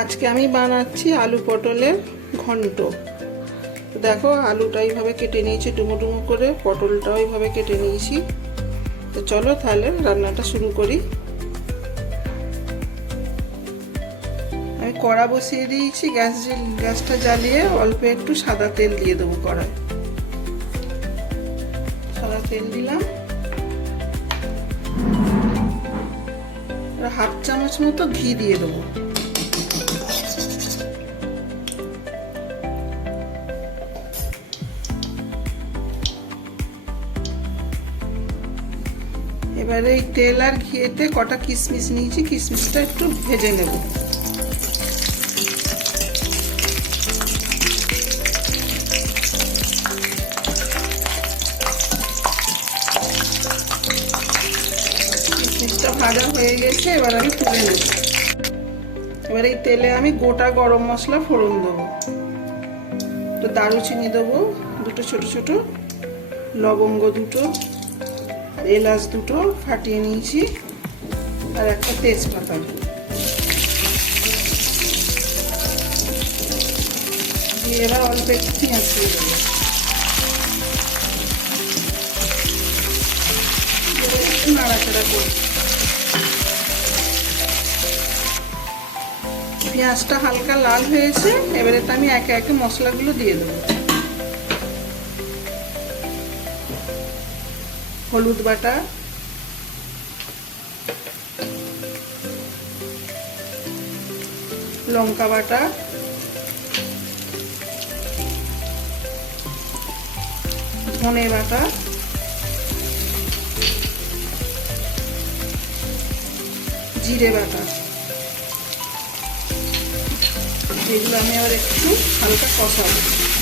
আজকে আমি বানাচ্ছি আলু পটলের ঘন্ট। দেখো, আলুটা এইভাবে কেটে নিয়েছি, ডুমো ডুমো করে পটলটাও এইভাবে কেটে নিয়েছি। তো চলো তাহলে রান্নাটা শুরু করি। আমি কড়া বসিয়ে দিয়েছি, গ্যাস গ্যাসটা জ্বালিয়ে অল্প একটু সাদা তেল দিয়ে দেবো কড়ায়। সাদা তেল দিলাম। হাফ চামচ মতো ঘি দিয়ে দেবো। এবারে এই তেল আর ঘিয়েতে কটা কিশমিশ নিয়েছি, কিশমিশটা একটু ভেজে নেব। কিশমিশটা ভাজা হয়ে গেছে, এবার আমি তুলে নেব। এবার এই তেলে আমি গোটা গরম মশলা ফোড়ন দেবো। তো দারুচিনি দেবো, দুটো ছোট ছোট, লবঙ্গ দুটো এলাচ দুটো ফাটিয়ে নিয়েছি আর একটা তেজপাতা। দিয়ে অল্প একটু পেঁয়াজ নাড়াচাড়া করি পেঁয়াজটা হালকা লাল হয়েছে, এবারে তো আমি একে একে মশলাগুলো দিয়ে দেবো। হলুদ বাটা লঙ্কা বাটা ধনে বাটা জিরে বাটা। এগুলো আমি আবার একটু হালকা কষাবো।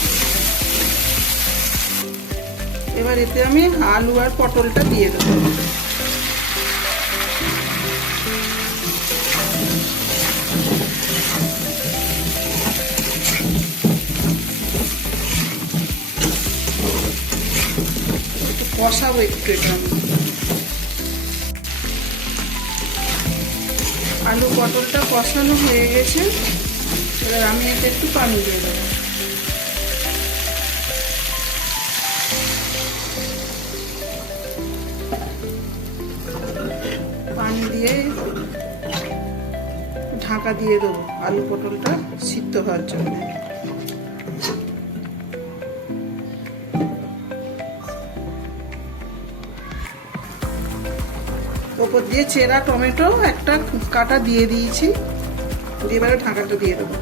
এবার এতে আমি আলু আর পটলটা দিয়ে দেবো। কষাবো একটু এটা। আলু পটলটা কষানো হয়ে গেছে। এবার আমি এতে একটু পানি দিয়ে দেবো। পানি দিয়ে ঢাকা দিয়ে দেবো আলু পটলটা সিদ্ধ হওয়ার জন্য। ওপর দিয়ে চেরা, টমেটো একটা কাটা দিয়ে দিয়েছি। দিয়ে এবারে ঢাকাটা দিয়ে দেবো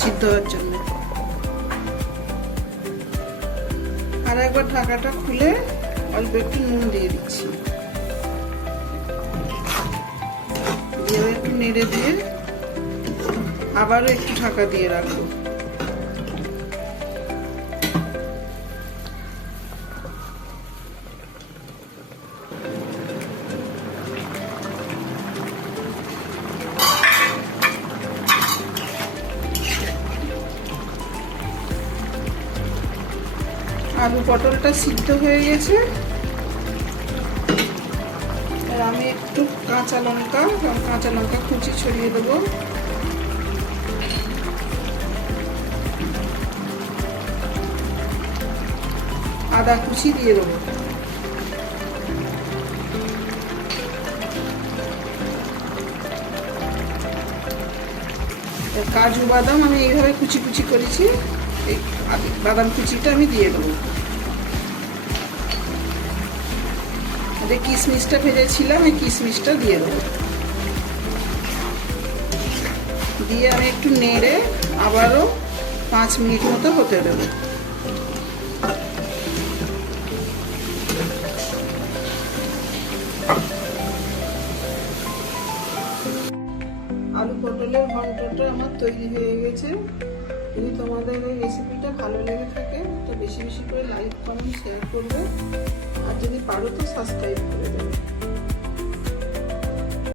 সিদ্ধ হওয়ার জন্য। আর একবার ঢাকাটা খুলে অল্প একটু নুন দিয়ে দিচ্ছি। দিয়ে একটু নেড়ে দিয়ে আবারও একটু ঢাকা দিয়ে রাখব। আলু পটলটা সিদ্ধ হয়ে গেছে। আর আমি একটু কাঁচা লঙ্কা কাঁচা লঙ্কা কুচি ছড়িয়ে দেবো। আদা কুচি দিয়ে দেবো। কাজু বাদাম আমি এইভাবে কুচি কুচি করেছি। এই বাদাম কুচিটা আমি দিয়ে দেবো। যে কিশমিশটা ভেজেছিলাম, এই কিশমিশটা দিয়ে দেবো। দিয়ে আমি একটু নেড়ে আবারও পাঁচ মিনিট মতো হতে দেবো। আলু পটলের ঘন্টটা আমার তৈরি হয়ে গেছে। যদি তোমাদের এই রেসিপিটা ভালো লেগে থাকে, তো বেশি বেশি করে লাইক কমেন্ট শেয়ার করবে। আর যদি পারো তো সাবস্ক্রাইব করে দেবে।